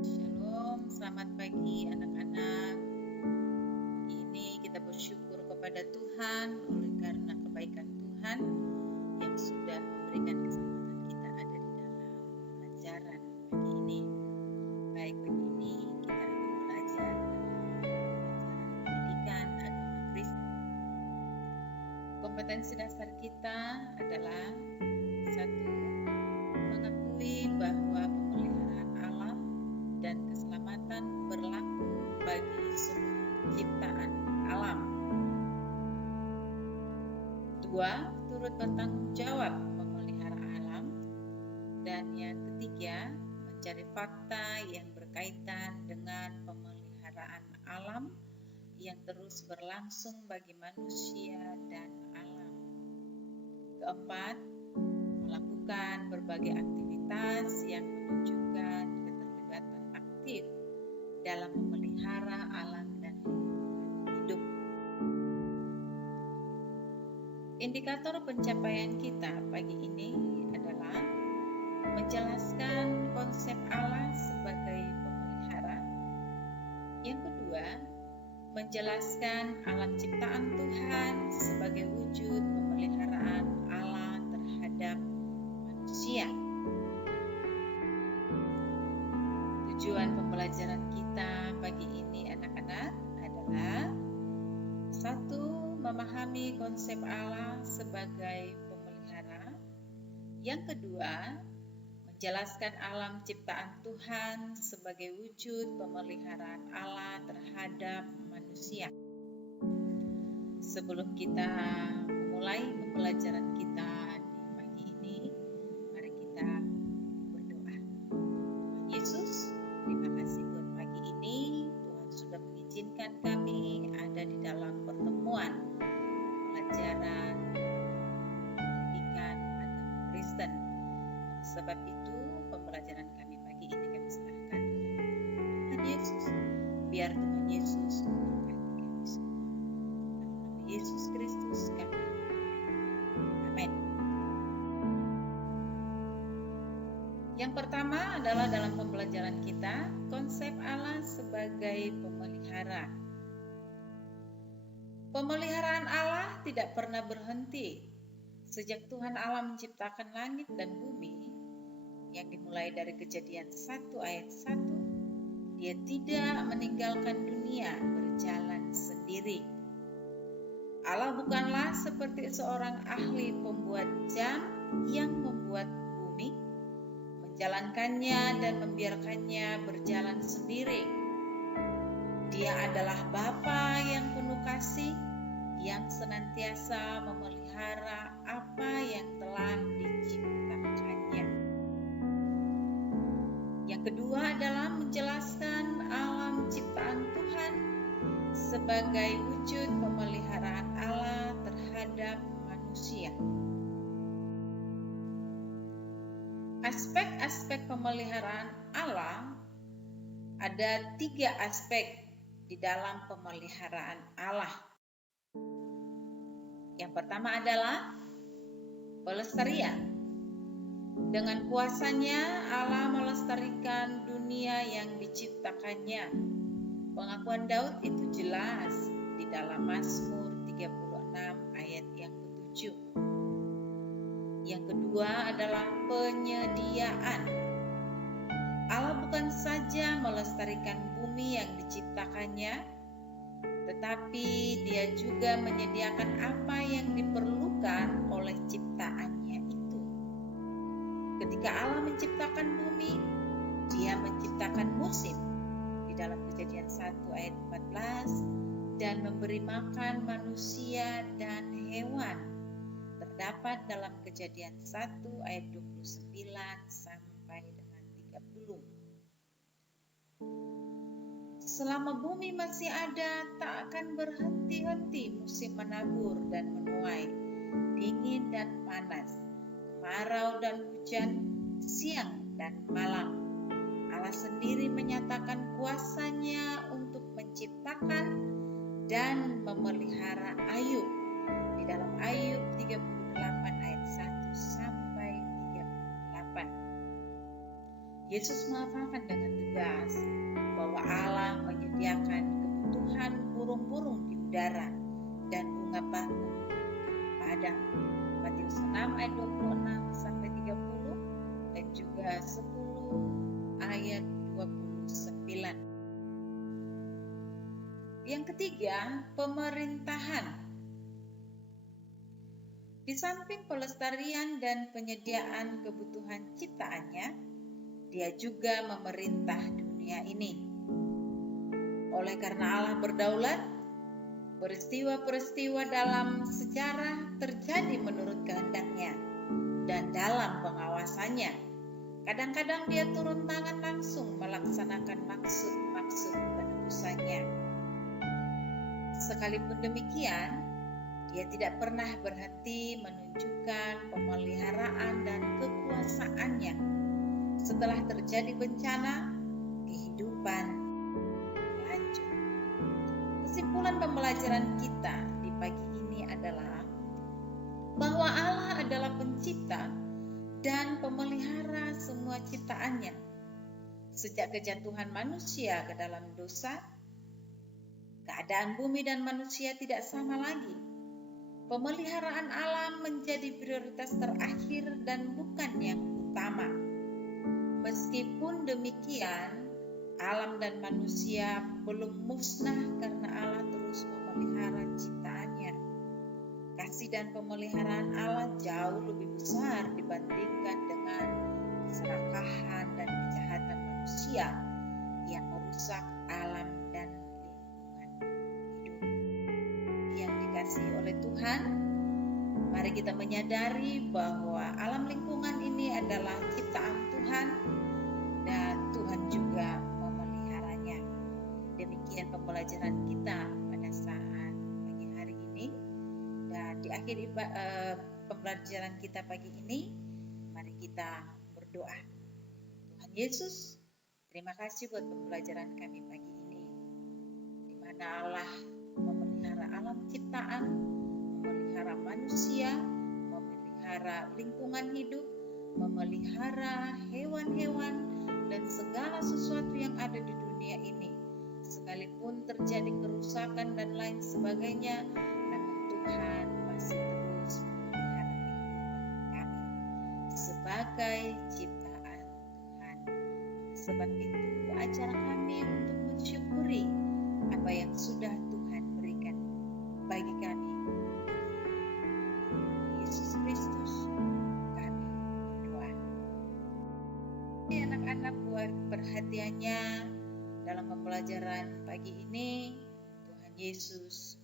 Shalom, selamat pagi anak-anak. Pagi ini kita bersyukur kepada Tuhan oleh karena kebaikan Tuhan yang sudah memberikan kesempatan kita ada di dalam pelajaran pagi ini. Baik, pagi ini kita akan belajar dalam pelajaran pendidikan agama Kristen. Kompetensi dasar kita adalah 1. Mengakui bahwa pemeliharaan alam dan keselamatan berlaku bagi seluruh ciptaan alam. 2. Turut bertanggung jawab memelihara alam. Dan yang ketiga, mencari fakta yang berkaitan dengan pemeliharaan alam yang terus berlangsung bagi manusia dan alam. Keempat, melakukan berbagai aktivitas yang menunjukkan keterlibatan aktif dalam memelihara alam dan lingkungan hidup. Indikator pencapaian kita pagi ini adalah menjelaskan konsep Allah sebagai pemelihara. Yang kedua, menjelaskan alam ciptaan Tuhan sebagai wujud pemeliharaan Allah terhadap manusia. Tujuan pembelajaran kita pagi ini anak-anak adalah 1. Memahami konsep Allah sebagai pemelihara. Yang kedua, menjelaskan alam ciptaan Tuhan sebagai wujud pemeliharaan Allah terhadap manusia. Sebelum kita memulai pembelajaran kita di pagi ini, mari kita berdoa. Tuhan Yesus, terima kasih buat pagi ini. Tuhan sudah mengizinkan kami ada di dalam pertemuan pelajaran pendidikan agama Kristen. Sebab itu pembelajaran kami pagi ini kami serahkan Tuhan Yesus. Biar Tuhan Yesus memberkati kami semua. Dalam nama Yesus Kristus kami. Amin. Yang pertama adalah dalam pembelajaran kita, konsep Allah sebagai pemelihara. Pemeliharaan Allah tidak pernah berhenti. Sejak Tuhan Allah menciptakan langit dan bumi, yang dimulai dari Kejadian 1 ayat 1, Dia tidak meninggalkan dunia berjalan sendiri. Allah bukanlah seperti seorang ahli pembuat jam yang membuat bumi, menjalankannya dan membiarkannya berjalan sendiri. Dia adalah Bapa yang penuh kasih, yang senantiasa memelihara apa yang telah diciptakannya. Yang kedua adalah menjelaskan alam ciptaan Tuhan sebagai wujud pemeliharaan Allah terhadap manusia. Aspek-aspek pemeliharaan Allah, ada 3 aspek di dalam pemeliharaan Allah. Yang pertama adalah pelestarian. Dengan kuasanya Allah melestarikan dunia yang diciptakannya. Pengakuan Daud itu jelas di dalam Mazmur 36 ayat yang ke-7. Yang kedua adalah penyediaan. Allah bukan saja melestarikan bumi yang diciptakannya, tetapi Dia juga menyediakan apa yang diperlukan oleh ciptaannya itu. Ketika Allah menciptakan bumi, Dia menciptakan musim di dalam Kejadian 1 ayat 14 dan memberi makan manusia dan hewan. Terdapat dalam Kejadian 1 ayat 29 sampai dengan 30. Selama bumi masih ada, tak akan berhenti-henti musim menabur dan menuai, dingin dan panas, kemarau dan hujan, siang dan malam. Allah sendiri menyatakan kuasa-Nya untuk menciptakan dan memelihara Ayub di dalam Ayub 38 ayat 1 sampai 38. Yesus mengatakan dengan tegas bahwa Allah menyediakan kebutuhan burung-burung di udara dan bunga bakung di padang. Matius 6 ayat 26 sampai 30 dan juga 10 ayat 29. Yang ketiga, pemerintahan. Di samping pelestarian dan penyediaan kebutuhan ciptaannya, Dia juga memerintah dunia ini. Oleh karena Allah berdaulat, peristiwa-peristiwa dalam sejarah terjadi menurut kehendaknya dan dalam pengawasannya. Kadang-kadang Dia turun tangan langsung melaksanakan maksud-maksud penebusannya. Sekalipun demikian, Dia tidak pernah berhenti menunjukkan pemeliharaan dan kekuasaannya. Setelah terjadi bencana, kehidupan lanjut. Kesimpulan pembelajaran kita di pagi ini adalah bahwa Allah adalah pencipta dan pemelihara semua ciptaannya. Sejak kejatuhan manusia ke dalam dosa, keadaan bumi dan manusia tidak sama lagi. Pemeliharaan alam menjadi prioritas terakhir dan bukan yang utama. Meskipun demikian, alam dan manusia belum musnah karena Allah terus memelihara ciptaannya. Kasih dan pemeliharaan Allah jauh lebih besar dibandingkan dengan keserakahan dan kejahatan manusia yang merusak alam dan lingkungan hidup. Yang dikasihi oleh Tuhan, mari kita menyadari bahwa alam lingkungan ini adalah ciptaan Tuhan dan Tuhan juga memeliharanya. Demikian pembelajaran kita pada saat pagi hari ini. Dan di akhir pembelajaran kita pagi ini, mari kita berdoa. Tuhan Yesus, terima kasih buat pembelajaran kami pagi ini, di mana Allah memelihara alam ciptaan, memelihara manusia, memelihara lingkungan hidup, memelihara hewan-hewan dan segala sesuatu yang ada di dunia ini. Sekalipun terjadi kerusakan dan lain sebagainya, namun Tuhan masih terus memelihara kehidupan kami sebagai ciptaan Tuhan. Sebab itu, ajar kami untuk mensyukuri apa yang sudah Tuhan berikan bagi kami. Yesus Kristus, kami berdoa. Anak-anak, buat perhatiannya dalam pembelajaran pagi ini. Tuhan Yesus